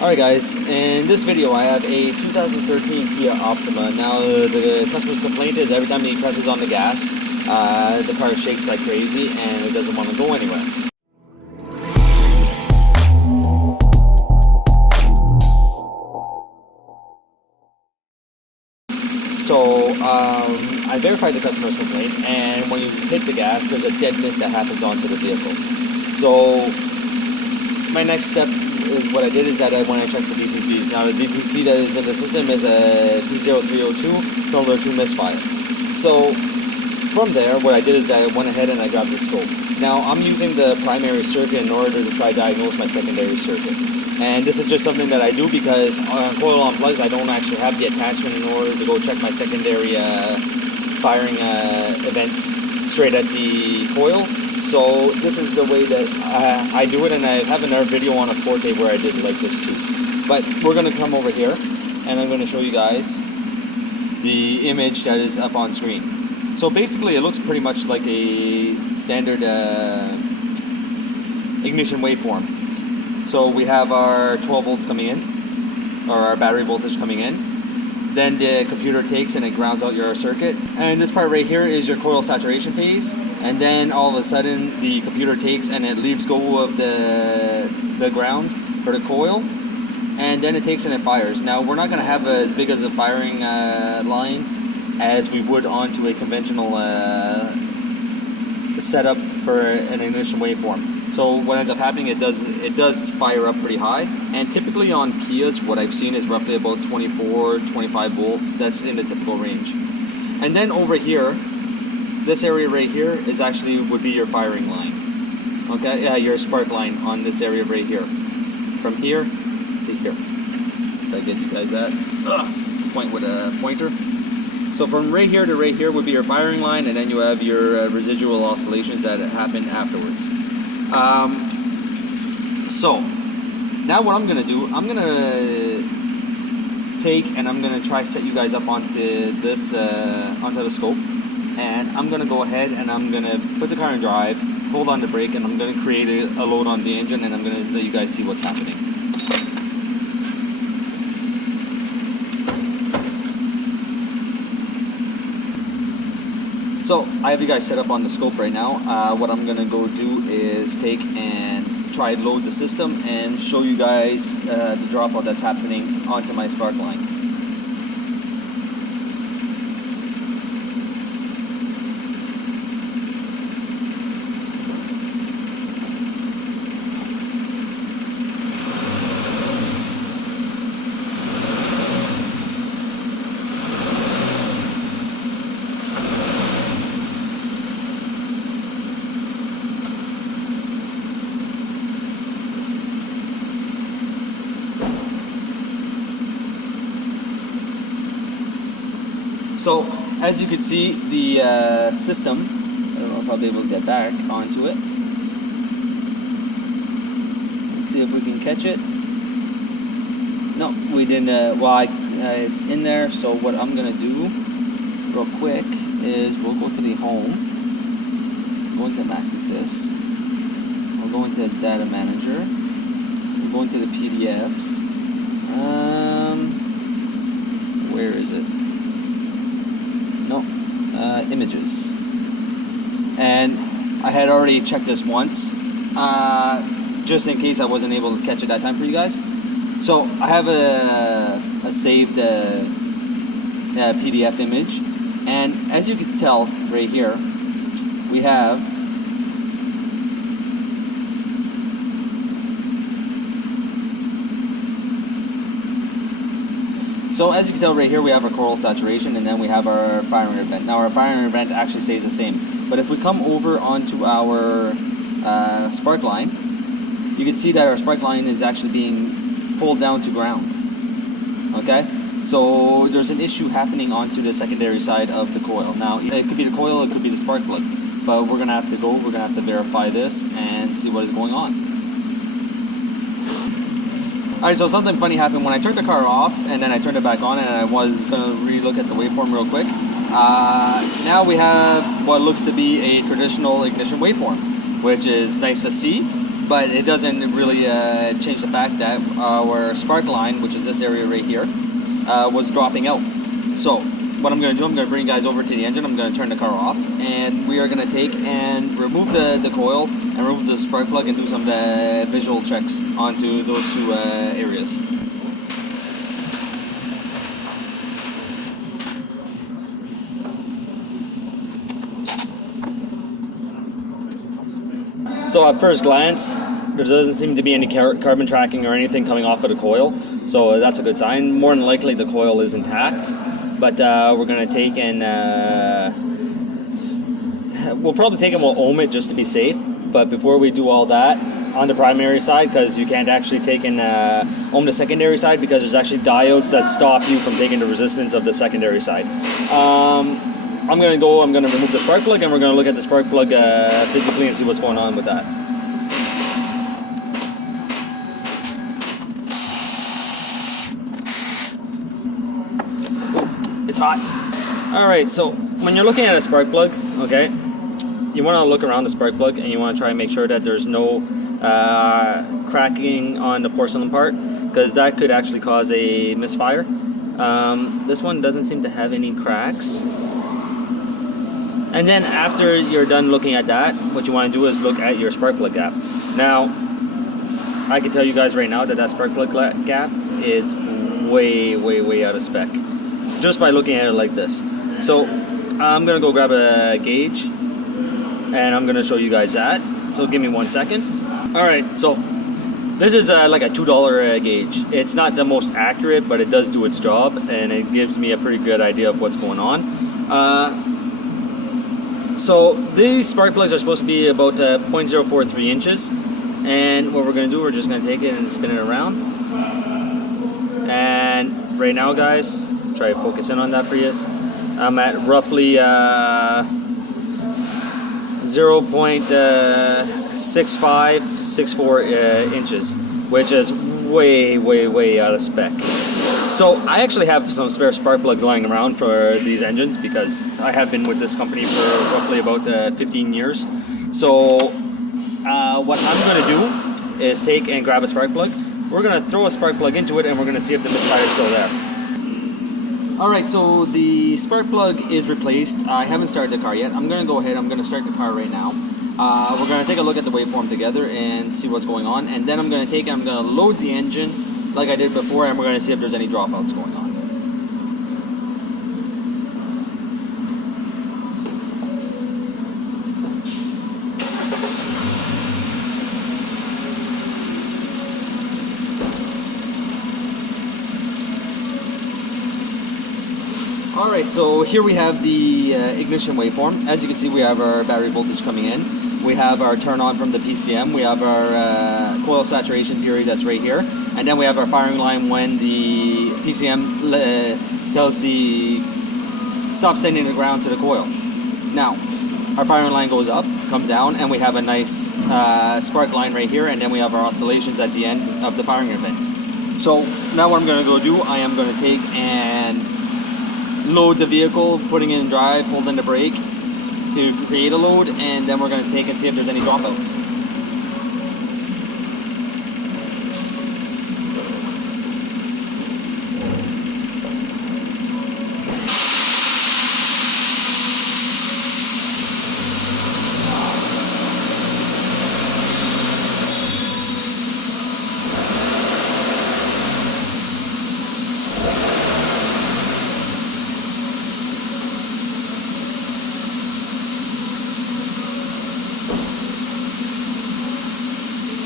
Alright guys, in this video I have a 2013 Kia Optima. Now the customer's complaint is every time he presses on the gas, the car shakes like crazy and it doesn't want to go anywhere. So I verified the customer's complaint, and when you hit the gas, there's a deadness that happens onto the vehicle. So my next step is what I did is that I went and checked the DTCs. Now the DTC that is in the system is a P0302 cylinder 2 Misfire. So from there, what I did is that I went ahead and I grabbed the scope. Now I'm using the primary circuit in order to try to diagnose my secondary circuit. And this is just something that I do because on coil on plugs I don't actually have the attachment in order to go check my secondary firing event straight at the coil. So this is the way that I do it, and I have another video on a Forte where I did like this too. But we're going to come over here and I'm going to show you guys the image that is up on screen. So basically it looks pretty much like a standard ignition waveform. So we have our 12 volts coming in, or our battery voltage coming in. Then the computer takes and it grounds out your circuit. And this part right here is your coil saturation phase. And then all of a sudden the computer takes and it leaves go of the ground for the coil. And then it takes and it fires. Now we're not going to have as big as a firing line as we would onto a conventional setup for an ignition waveform. So what ends up happening, it does fire up pretty high, and typically on Kias what I've seen is roughly about 24-25 volts. That's in the typical range. And then over here, this area right here is actually would be your firing line. Okay, yeah, your spark line on this area right here, from here to here. If I get you guys that, point with a pointer. So from right here to right here would be your firing line, and then you have your residual oscillations that happen afterwards. So now what I'm gonna do, I'm gonna take and I'm gonna try set you guys up onto this onto the scope, and I'm gonna go ahead and I'm gonna put the car in drive, hold on the brake, and I'm gonna create a load on the engine, and I'm gonna let you guys see what's happening. So I have you guys set up on the scope right now. What I'm gonna go do is take and try to load the system and show you guys the dropout that's happening onto my spark line. So, as you can see, the system, I don't know if I'll be able to get back onto it. Let's see if we can catch it. No, we didn't, it's in there, so what I'm going to do real quick is we'll go to the home, go into Max Assist, we'll go into Data Manager, we'll go into the PDFs, where is it? No, images. And I had already checked this once, just in case I wasn't able to catch it that time for you guys. So I have a saved PDF image, and as you can tell right here, we have So as you can tell right here, we have our coil saturation, and then we have our firing event. Now our firing event actually stays the same, but if we come over onto our spark line, you can see that our spark line is actually being pulled down to ground. Okay, so there's an issue happening onto the secondary side of the coil. Now it could be the coil, it could be the spark plug, but we're gonna have to verify this and see what is going on. Alright, so something funny happened when I turned the car off and then I turned it back on, and I was going to re-look at the waveform real quick. Now we have what looks to be a traditional ignition waveform, which is nice to see. but it doesn't really change the fact that our spark line, which is this area right here, was dropping out. So what I'm going to do, I'm going to bring you guys over to the engine. I'm going to turn the car off, and we are going to take and remove the coil and remove the spark plug and do some visual checks onto those two areas. So at first glance, there doesn't seem to be any carbon tracking or anything coming off of the coil, so that's a good sign. More than likely the coil is intact, but we're going to take and we'll probably take and we'll ohm it just to be safe. But before we do all that, on the primary side, because you can't actually take and ohm the secondary side, because there's actually diodes that stop you from taking the resistance of the secondary side. I'm going to remove the spark plug, and we're going to look at the spark plug physically and see what's going on with that. Ooh, it's hot. Alright, so when you're looking at a spark plug, okay, you want to look around the spark plug and you want to try and make sure that there's no cracking on the porcelain part, because that could actually cause a misfire. This one doesn't seem to have any cracks. And then after you're done looking at that, what you want to do is look at your spark plug gap. Now, I can tell you guys right now that that spark plug gap is way, way, way out of spec, just by looking at it like this. So I'm going to go grab a gauge, and I'm going to show you guys that. So give me 1 second. Alright, so this is like a $2 gauge. It's not the most accurate, but it does do its job, and it gives me a pretty good idea of what's going on. So these spark plugs are supposed to be about 0.043 inches, and what we're going to do, we're just going to take it and spin it around. And right now, guys, try to focus in on that for you. I'm at roughly 0.6564 inches, which is way, way, way out of spec. So I actually have some spare spark plugs lying around for these engines, because I have been with this company for roughly about 15 years. So what I'm going to do is take and grab a spark plug. We're going to throw a spark plug into it, and we're going to see if the misfire is still there. Alright, so the spark plug is replaced. I haven't started the car yet. I'm going to go ahead, I'm going to start the car right now. We're going to take a look at the waveform together and see what's going on, and then I'm going to take and I'm going to load the engine like I did before, and we're going to see if there's any dropouts going on. Alright, so here we have the ignition waveform. As you can see, we have our battery voltage coming in. We have our turn on from the PCM. We have our coil saturation period that's right here. And then we have our firing line when the PCM tells the stop sending the ground to the coil. Now, our firing line goes up, comes down, and we have a nice spark line right here, and then we have our oscillations at the end of the firing event. So now what I'm going to go do, I am going to take and load the vehicle, putting it in drive, holding the brake to create a load, and then we're going to take and see if there's any dropouts.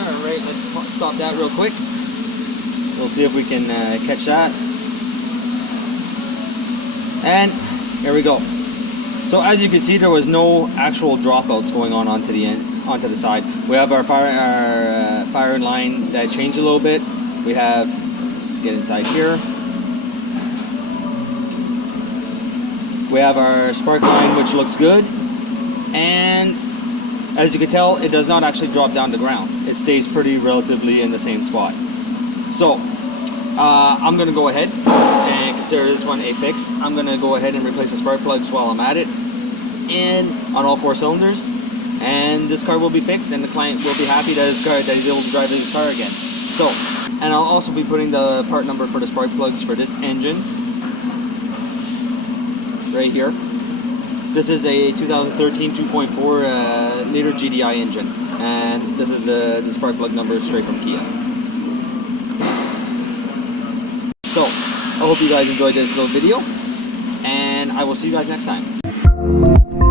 Alright, let's stop that real quick. We'll see if we can catch that. And here we go. So as you can see, there was no actual dropouts going on onto the side. We have our firing line that changed a little bit. We have, let's get inside here. We have our spark line, which looks good. And as you can tell, it does not actually drop down to ground. It stays pretty relatively in the same spot. So, I'm going to go ahead and consider this one a fix. I'm going to go ahead and replace the spark plugs while I'm at it. And on all 4 cylinders. and this car will be fixed, and the client will be happy that he's able to drive his car again. So, and I'll also be putting the part number for the spark plugs for this engine right here. This is a 2013 2.4 liter GDI engine, and this is the spark plug number straight from Kia. So, I hope you guys enjoyed this little video, and I will see you guys next time.